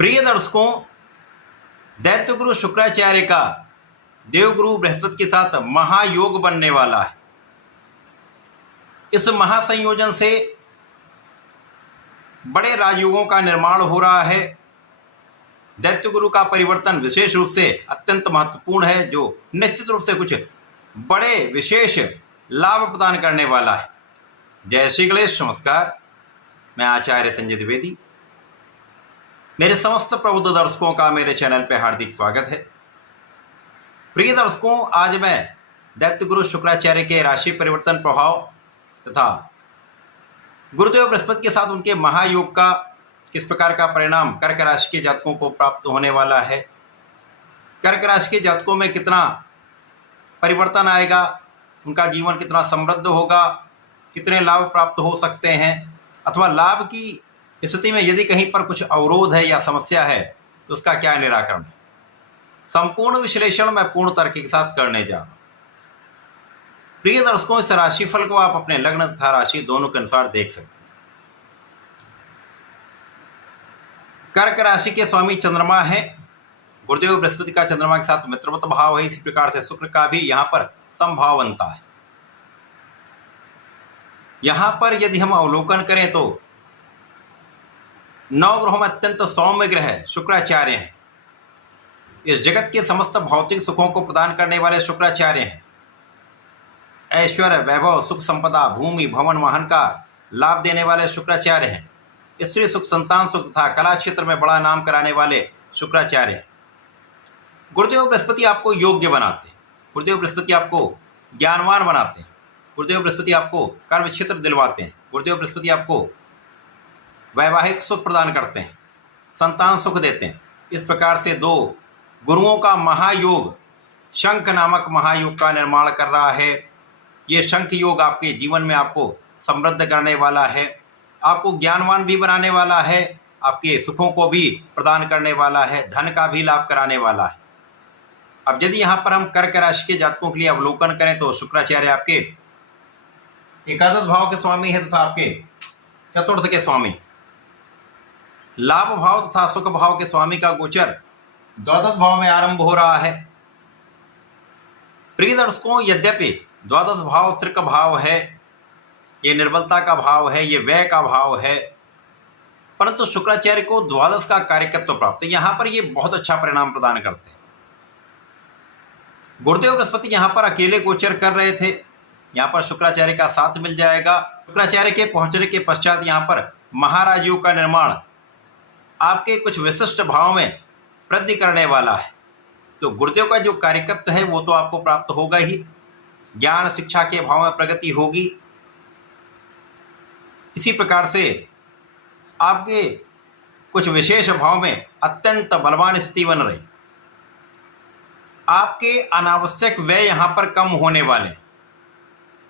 प्रिय दर्शकों, दैत्य गुरु शुक्राचार्य का देवगुरु बृहस्पति के साथ महायोग बनने वाला है। इस महासंयोजन से बड़े राजयोगों का निर्माण हो रहा है। दैत्य गुरु का परिवर्तन विशेष रूप से अत्यंत महत्वपूर्ण है, जो निश्चित रूप से कुछ बड़े विशेष लाभ प्रदान करने वाला है। जय श्री गणेश। नमस्कार, मैं आचार्य संजय द्विवेदी। मेरे समस्त प्रबुद्ध दर्शकों का मेरे चैनल पर हार्दिक स्वागत है। प्रिय दर्शकों, आज मैं दैत्य गुरु शुक्राचार्य के राशि परिवर्तन प्रभाव तथा गुरुदेव बृहस्पति के साथ उनके महायोग का किस प्रकार का परिणाम कर्क राशि के जातकों को प्राप्त होने वाला है, कर्क राशि के जातकों में कितना परिवर्तन आएगा, उनका जीवन कितना समृद्ध होगा, कितने लाभ प्राप्त हो सकते हैं, अथवा लाभ की स्थिति में यदि कहीं पर कुछ अवरोध है या समस्या है तो उसका क्या निराकरण है। संपूर्ण विश्लेषण मैं पूर्ण तर्क के साथ करने जा रहा हूं। प्रिय दर्शकों, इस राशिफल को आप अपने लग्न तथा राशि दोनों के अनुसार देख सकते हैं। कर्क राशि के स्वामी चंद्रमा है। गुरुदेव बृहस्पति का चंद्रमा के साथ मित्रवत भाव है। इसी प्रकार से शुक्र का भी यहाँ पर संभाव बनता है। यहाँ पर यदि हम अवलोकन करें तो 9 ग्रहों में अत्यंत सौम्य ग्रह शुक्राचार्य हैं। इस जगत के समस्त भौतिक सुखों को प्रदान करने वाले शुक्राचार्य हैं। ऐश्वर्य, वैभव, सुख, संपदा, भूमि, भवन, वाहन का लाभ देने वाले शुक्राचार्य हैं। स्त्री सुख, संतान सुख तथा कला क्षेत्र में बड़ा नाम कराने वाले शुक्राचार्य हैं। गुरुदेव बृहस्पति आपको योग्य बनाते हैं। गुरुदेव बृहस्पति आपको ज्ञानवान बनाते हैं। गुरुदेव बृहस्पति आपको कर्म क्षेत्र दिलवाते हैं। गुरुदेव बृहस्पति आपको वैवाहिक सुख प्रदान करते हैं, संतान सुख देते हैं। इस प्रकार से 2 गुरुओं का महायोग, शंख नामक महायोग का निर्माण कर रहा है। ये शंख योग आपके जीवन में आपको समृद्ध करने वाला है, आपको ज्ञानवान भी बनाने वाला है, आपके सुखों को भी प्रदान करने वाला है, धन का भी लाभ कराने वाला है। अब यदि यहाँ पर हम कर्क राशि के जातकों के लिए अवलोकन करें तो शुक्राचार्य आपके एकादश भाव के स्वामी है तथा आपके चतुर्थ के स्वामी। लाभ भाव तथा सुख भाव के स्वामी का गोचर द्वादश भाव में आरंभ हो रहा है। प्रिय दर्शकों, यद्यपि द्वादश भाव त्रिक भाव है, ये निर्बलता का भाव है, ये व्यय का भाव है, परंतु शुक्राचार्य को द्वादश का कार्यकत्व प्राप्त है। यहाँ पर ये बहुत अच्छा परिणाम प्रदान करते हैं। गुरुदेव बृहस्पति यहाँ पर अकेले गोचर कर रहे थे, यहाँ पर शुक्राचार्य का साथ मिल जाएगा। शुक्राचार्य के पहुंचने के पश्चात यहाँ पर महाराजयोग का निर्माण आपके कुछ विशिष्ट भाव में वृद्धि करने वाला है। तो गुरुदेव का जो कार्यकत्व है वो तो आपको प्राप्त होगा ही, ज्ञान शिक्षा के भाव में प्रगति होगी। इसी प्रकार से आपके कुछ विशेष भाव में अत्यंत बलवान स्थिति बन रही। आपके अनावश्यक व्यय यहाँ पर कम होने वाले।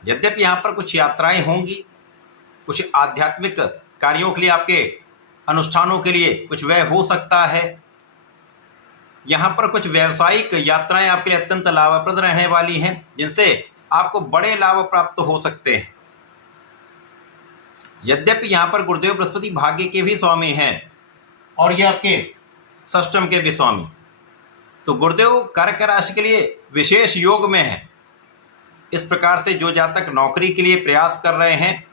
यद्यपि यहाँ पर कुछ यात्राएं होंगी, कुछ आध्यात्मिक कार्यों के लिए, आपके अनुष्ठानों के लिए कुछ व्यय हो सकता है। यहाँ पर कुछ व्यावसायिक यात्राएं आपके लिए अत्यंत लाभप्रद रहने वाली हैं, जिनसे आपको बड़े लाभ प्राप्त हो सकते हैं। यद्यपि यहाँ पर गुरुदेव बृहस्पति भाग्य के भी स्वामी हैं और ये आपके षष्टम के भी स्वामी, तो गुरुदेव कर्क राशि के लिए विशेष योग में है। इस प्रकार से जो जातक नौकरी के लिए प्रयास कर रहे हैं,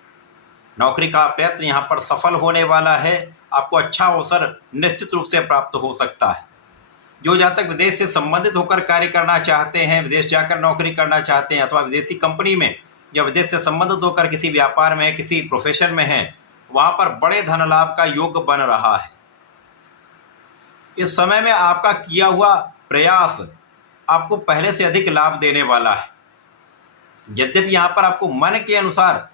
नौकरी का प्रयत्न यहाँ पर सफल होने वाला है। आपको अच्छा अवसर निश्चित रूप से प्राप्त हो सकता है। जो जातक विदेश से संबंधित होकर कार्य करना चाहते हैं, विदेश जाकर नौकरी करना चाहते हैं, अथवा विदेशी कंपनी में या विदेश से संबंधित होकर किसी व्यापार में, किसी प्रोफेशन में हैं, वहाँ पर बड़े धन लाभ का योग बन रहा है। इस समय में आपका किया हुआ प्रयास आपको पहले से अधिक लाभ देने वाला है। यद्यपि यहाँ पर आपको मन के अनुसार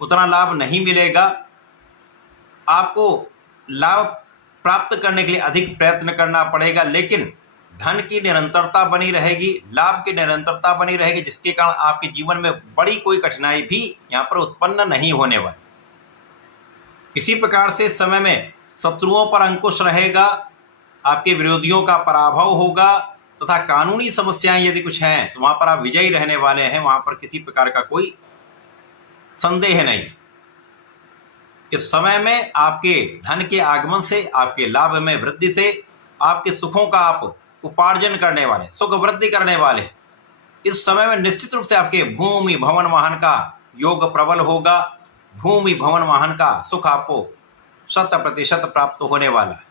उतना लाभ नहीं मिलेगा, आपको लाभ प्राप्त करने के लिए अधिक प्रयत्न करना पड़ेगा, लेकिन धन की निरंतरता बनी रहेगी, लाभ की निरंतरता बनी रहेगी, जिसके कारण आपके जीवन में बड़ी कोई कठिनाई भी यहाँ पर उत्पन्न नहीं होने वाली। इसी प्रकार से इस समय में शत्रुओं पर अंकुश रहेगा, आपके विरोधियों का पराभव होगा तथा कानूनी समस्याएं यदि कुछ हैं तो वहाँ पर आप विजयी रहने वाले हैं। वहाँ पर किसी प्रकार का कोई संदेह नहीं। इस समय में आपके धन के आगमन से, आपके लाभ में वृद्धि से, आपके सुखों का आप उपार्जन करने वाले, सुख वृद्धि करने वाले। इस समय में निश्चित रूप से आपके भूमि भवन वाहन का योग प्रबल होगा। भूमि भवन वाहन का सुख आपको 100% प्राप्त होने वाला है।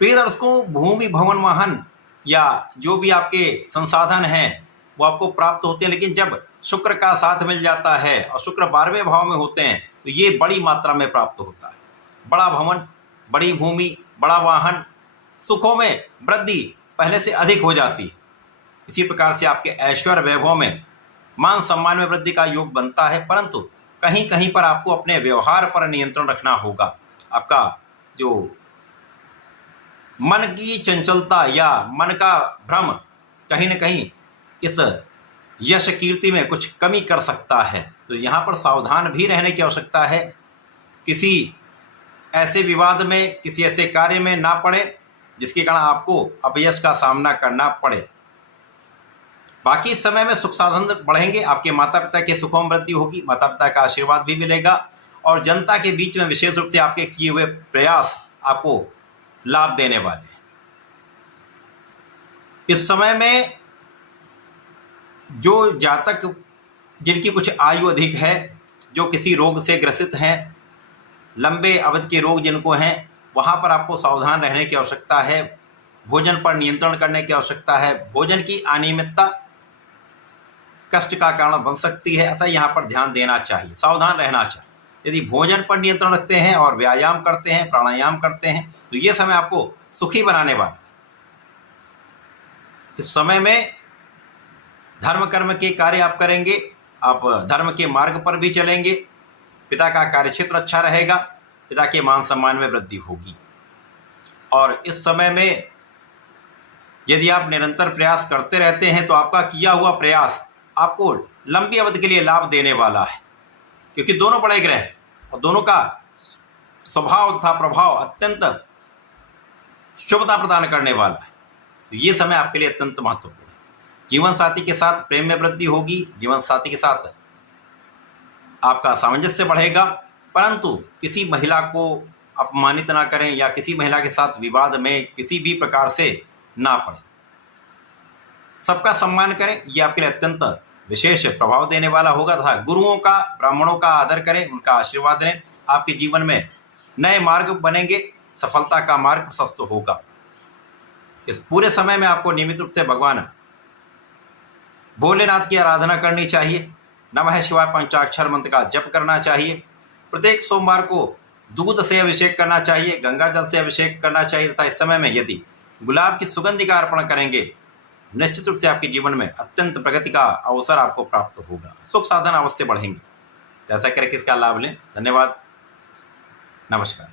प्रिय दर्शकों, भूमि भवन वाहन या जो भी आपके संसाधन हैं वो आपको प्राप्त होते हैं, लेकिन जब शुक्र का साथ मिल जाता है और शुक्र 12वें भाव में होते हैं तो ये बड़ी मात्रा में प्राप्त होता है। बड़ा भवन, बड़ी भूमि, बड़ा वाहन, सुखों में वृद्धि पहले से अधिक हो जाती है। इसी प्रकार से आपके ऐश्वर्य वैभव में, मान सम्मान में वृद्धि का योग बनता है, परंतु कहीं कहीं पर आपको अपने व्यवहार पर नियंत्रण रखना होगा। आपका जो मन की चंचलता या मन का भ्रम कहीं न कहीं इस यश कीर्ति में कुछ कमी कर सकता है, तो यहाँ पर सावधान भी रहने की आवश्यकता है। किसी ऐसे विवाद में, किसी ऐसे कार्य में ना पड़े जिसके कारण आपको अपयश का सामना करना पड़े। बाकी इस समय में सुख साधन बढ़ेंगे, आपके माता पिता के सुखों में वृद्धि होगी, माता पिता का आशीर्वाद भी मिलेगा और जनता के बीच में विशेष रूप से आपके किए हुए प्रयास आपको लाभ देने वाले हैं। इस समय में जो जातक जिनकी कुछ आयु अधिक है, जो किसी रोग से ग्रसित हैं, लंबे अवधि के रोग जिनको हैं, वहाँ पर आपको सावधान रहने की आवश्यकता है। भोजन पर नियंत्रण करने की आवश्यकता है। भोजन की अनियमितता कष्ट का कारण बन सकती है, अतः यहाँ पर ध्यान देना चाहिए, सावधान रहना चाहिए। यदि भोजन पर नियंत्रण रखते हैं और व्यायाम करते हैं, प्राणायाम करते हैं, तो ये समय आपको सुखी बनाने वाला है। इस समय में धर्म कर्म के कार्य आप करेंगे, आप धर्म के मार्ग पर भी चलेंगे, पिता का कार्यक्षेत्र अच्छा रहेगा, पिता के मान सम्मान में वृद्धि होगी। और इस समय में यदि आप निरंतर प्रयास करते रहते हैं तो आपका किया हुआ प्रयास आपको लंबी अवधि के लिए लाभ देने वाला है, क्योंकि दोनों बड़े ग्रह हैं और दोनों का स्वभाव तथा प्रभाव अत्यंत शुभता प्रदान करने वाला है। तो ये समय आपके लिए अत्यंत महत्वपूर्ण है। जीवन साथी के साथ प्रेम में वृद्धि होगी, जीवन साथी के साथ आपका सामंजस्य बढ़ेगा, परंतु किसी महिला को अपमानित ना करें या किसी महिला के साथ विवाद में किसी भी प्रकार से ना पड़े। सबका सम्मान करें, ये आपके लिए अत्यंत विशेष प्रभाव देने वाला होगा। तथा गुरुओं का, ब्राह्मणों का आदर करें, उनका आशीर्वाद लें, आपके जीवन में नए मार्ग बनेंगे, सफलता का मार्ग प्रशस्त होगा। इस पूरे समय में आपको नियमित रूप से भगवान भोलेनाथ की आराधना करनी चाहिए। नमः शिवाय पंचाक्षर मंत्र का जप करना चाहिए। प्रत्येक सोमवार को दूध से अभिषेक करना चाहिए, गंगा जल से अभिषेक करना चाहिए। तथा इस समय में यदि गुलाब की सुगंधि का अर्पण करेंगे, निश्चित रूप से आपके जीवन में अत्यंत प्रगति का अवसर आपको प्राप्त होगा, सुख साधन अवश्य बढ़ेंगे। जैसा करके इसका लाभ लें। धन्यवाद, नमस्कार।